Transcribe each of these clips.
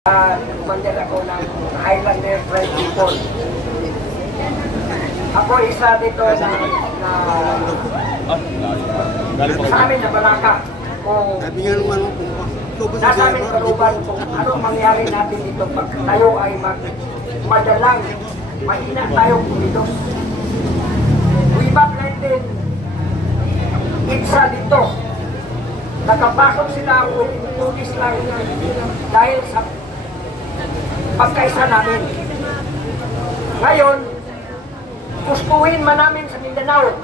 Commander ako ng Highlander Tribe People. Ako isa dito na sa amin na Balaka. Kung nasa amin kaluban kung anong mangyari natin dito pag tayo ay madalang mahina tayong kumilos. Way back 19 itsa dito. Nakapasok sila ang pulis lang dahil sa pagkaisa namin. Ngayon, gustuhin man namin sa Mindanao,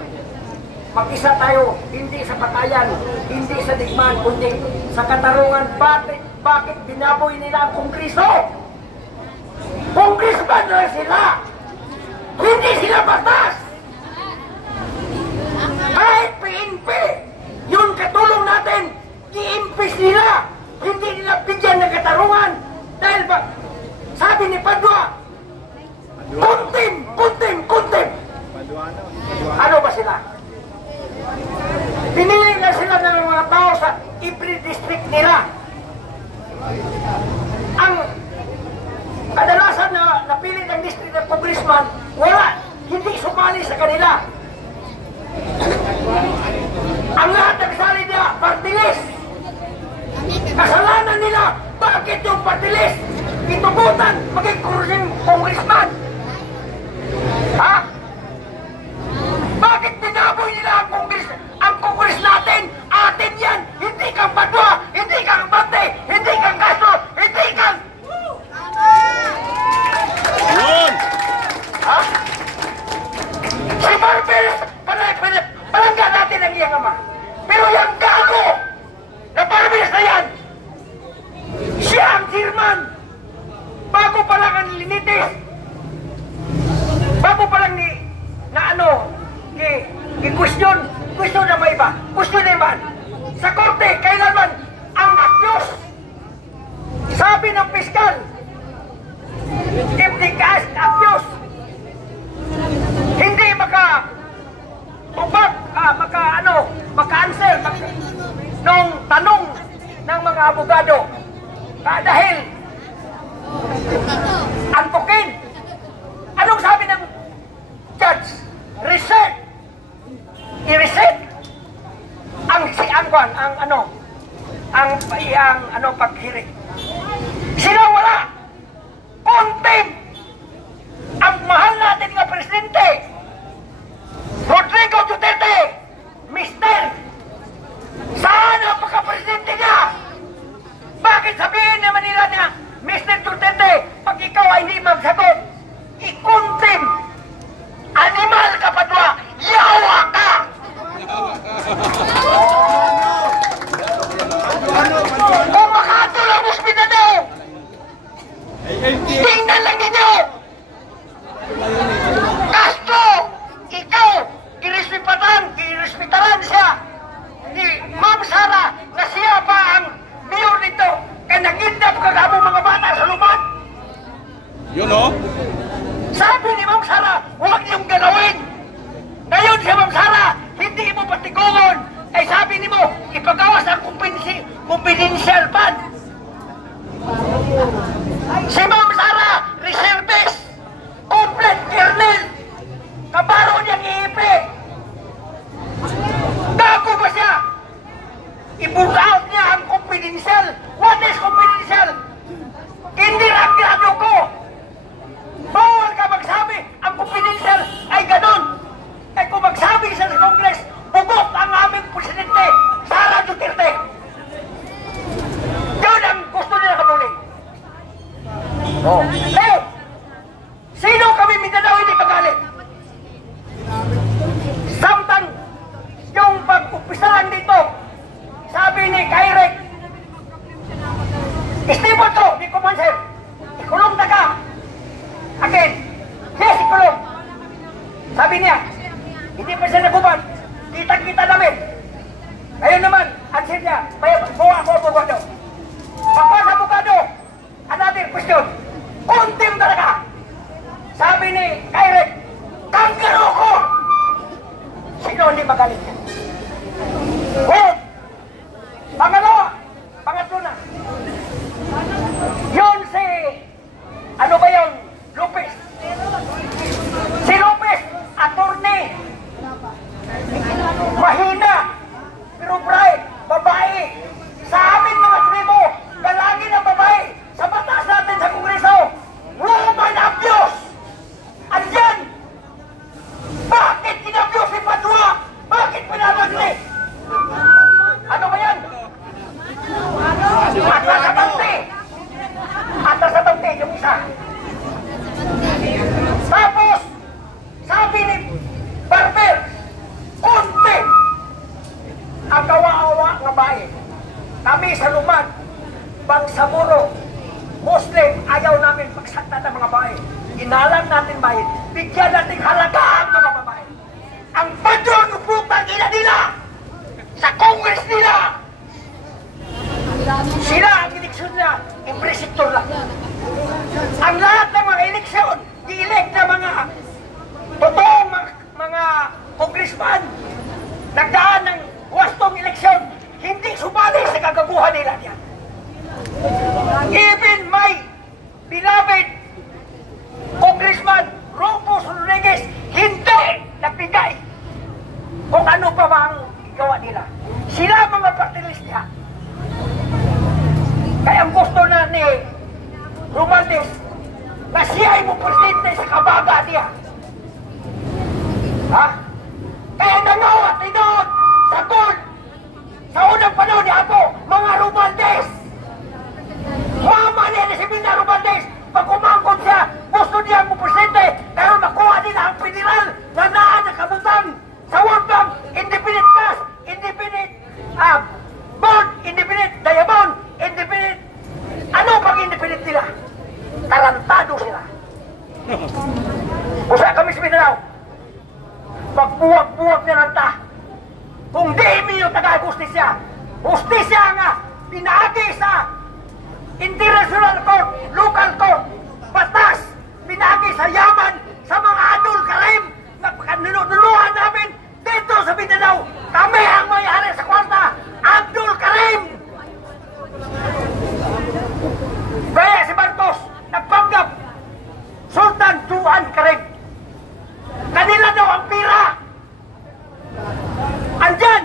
mag-isa tayo, hindi sa patayan, hindi sa digmaan, kundi sa katarungan. Bakit binaboy nila ang Kongreso? Congressman na sila! Hindi sila batas! Kahit PNP, yun katulong natin, i-impis nila, hindi nila bigyan ng katarungan. Dahil ba, sabi ni Padua, kuntim! Ano ba sila? Pinili na sila ng mga tao sa every district nila. Ang kadalasan na napili ng district ng congressman, wala, hindi sumali sa kanila. Ang lahat nagsali nila, party list. Kasalanan nila, bakit yung party list itubutan maging congressman? Ha? Bakit binaboy nila ang kongres natin? Atin yan! Hindi kang Padua, hindi kang Bante, hindi kang Castro, hindi kang... Ha? Si Barberes, palangga natin ang iyang ama. Pero yung gago na Barberes na yan, siya ang chairman. Bago pa lang ang linitis. Bago pa lang question na may iba. Question na iba. Sa korte, kailanman ang accused. Sabi ng piskal, if the accused hindi maka-answer nung tanong ng mga abogado dahil antukin. Anong sabi ng judge? I-reset ang paghiring. Sila wala. Konting ang mahal natin nga presidente Rodrigo Duterte, Mister, saan ang pagka-presidente niya? Bakit sabihin naman nila niya, Mr. Duterte, pag ikaw ay hindi magsagot, ikuntim, animal ka Padua, yawa ka! Kung makatulang hospital daw, tingnan lang ninyo! Castro, ikaw, irespetarán siya ni Ma'am Sara na siya pa ang mayor nito kaya nagindap kagamong mga bata sa luman. You know? Sabi ni Ma'am Sara, huwag niyong galawin. Ngayon si Ma'am Sara, hindi mo patikungon. Ay sabi ni mo, ipagawas ang confidential fund. Si Ma'am Sara, reservist, complete colonel, kabaro niyang iipi. Gago ba siya? I-book out niya ang confidential. What is confidential? Hindi lang grado ko. Bawal ka magsabi ang confidential ay ganon. Kaya kung magsabi siya sa Congress, bugot ang aming presidente, Sara Duterte. Yun ang gusto nila kabuling. Oh. Hey! Sino kami Mindanao hindi magalit? Samtang yung pag-upisahan dito, sabi ni Kairek, Esteban to, di kumanser, ikulong na ka. Again, yes, ikulong. Sabi niya, hindi pa siya nagubad, kita-kita namin. Ngayon naman, answer niya, may buwa ko abogado. Pagkas abogado, another question, kuntim talaga. Sabi ni Kairek, kanggaro ko. Sino hindi magaling niya? Good. Pangatlo na. Yun Tapos, sabi ni Barber, konti ang kawa-awa nga bae. Kami sa Lumad, Bangsamoro, Muslim, ayaw namin pagsakta ng mga bae. Inalang natin bae, bigyan natin halagaan mga babae. Ang padron ng putang ina nila sa Congress nila. Sila ang eleksyon nila, impresiktor lang. Ang lahat ng mga eleksyon, i-elect na mga totoong mga congressman, nagdaan ng wastong eleksyon, hindi sumali sa kagaguhan nila yan. Even my beloved Congressman Rufus Rodriguez, hindi nagbigay kung ano pa ba ang gawa nila. Sila mga partilis niya. Kaya ang gusto na ni Romualdez na siya ay mo presidente sa kabaga niya. Ha? Kaya nangawat inoon sa gold sa unang panahon ni Apo, mga Romualdez. Mama niya ni si Mina Romualdez, pag umangkot siya, gusto niya mo presidente, pero makuha nila ang federal na naan na kabutang sa World Bank, independent cash, independent gold, independent diamond, independent. Ano pag independent nila? Tarantado sila. Usa kami sa Mindanao, magbuwag-buwag na nanta. Kung di minyo taga-justisya, justisya nga, pinaagi sa international court, local court, batas, pinaagi sa yaman, sa mga adul karim, na kanunuluhan namin dito sa Mindanao. Kami ang may-ari sa kwarta, Abdul Karim. Kaya si Marcos, nagpanggap, Sultan Juan Karim. Kanila daw ang pira. Andyan.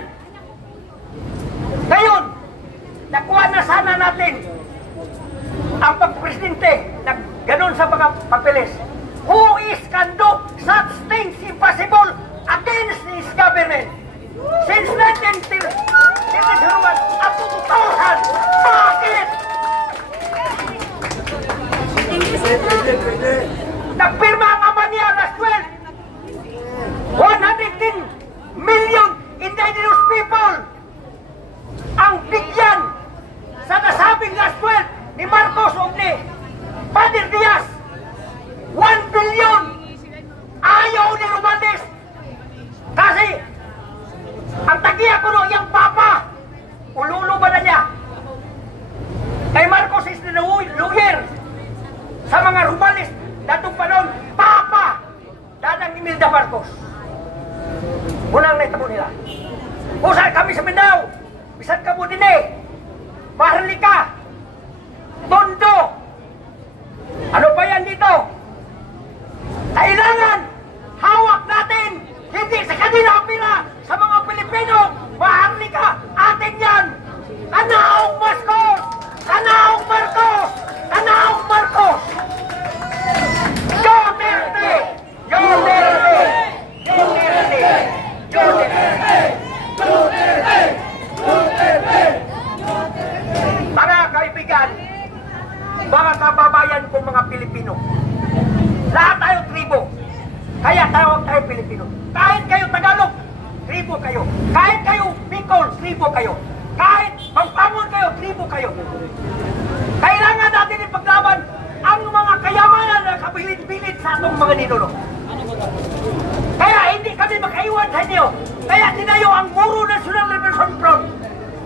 Ngayon, nakuha na sana natin ang pagpresidente na ganun sa mga papeles. Who is can do such things impossible against his government? Since 1931 up to 2000, bakit? Nagpirma ang ama niya last 110 million indigenous people ang bigyan sa nasabing last 12 ni Marcos o ni Padir Diaz. 1 billion ayaw ni Romualdez kasi ang tagiya ko no, yung papa ululo ba na niya kay Marcos is the lawyer sa mga Romualdez datong panon papa danang Imelda Marcos. Unang naitabo nila usay kami sa Mindanao bisan ka mo din Maharlika Tondo ano pa yan dito. Kailangan hawak natin hindi sa kanila pira sa mga Pilipino. Maharlika atin yan. Kanaong Marcos, Kanaong Marcos, Kanaong Marcos. Duterte, Duterte, Duterte, Duterte, Duterte, Duterte. Mga kaibigan, mga kababayan kong mga Pilipino, lahat tayo tribo, kaya tawag tayo Pilipino. Kahit kayo Tagalog, tribo kayo. Kahit kayo Bicol, tribo kayo. Kahit Pampangon kayo, tribo kayo. Kailangan natin ipaglaban ang mga kayamanan na kabilit-bilit sa atong mga ninuno. Kaya hindi kami makaiwan sa inyo. Kaya tinayo ang Moro National Liberation Front.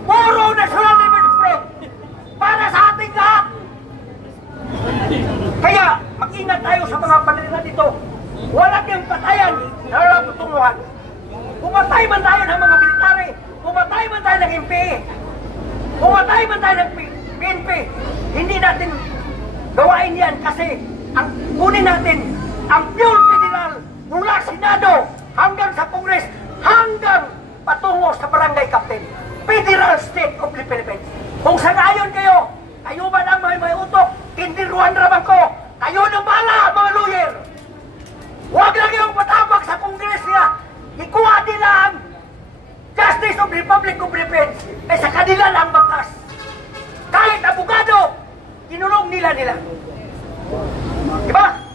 Moro National Liberation Front para sa ating lahat. Kaya mag-ingat tayo sa mga panalila dito. Wala kang patayan na walang tutunguhan. Pumatay man tayo ng mga military, pumatay man tayo ng MPA, pumatay man tayo ng PNP, hindi natin gawain yan kasi ang kunin natin ang pure federal mula Senado hanggang sa Congress, hanggang patungo sa barangay captain. Federal State of the Philippines. Kung sangayon kayo, kayo ba lang may utok, hindi ruwan raman ko, kayo nang bahala mga lawyer. Huwag lang yung patabak sa Congress niya. Ikuha nila ang Justice of the Republic of Philippines. Eh sa kanila lang batas. Kahit abogado, kinulong nila. Di ba?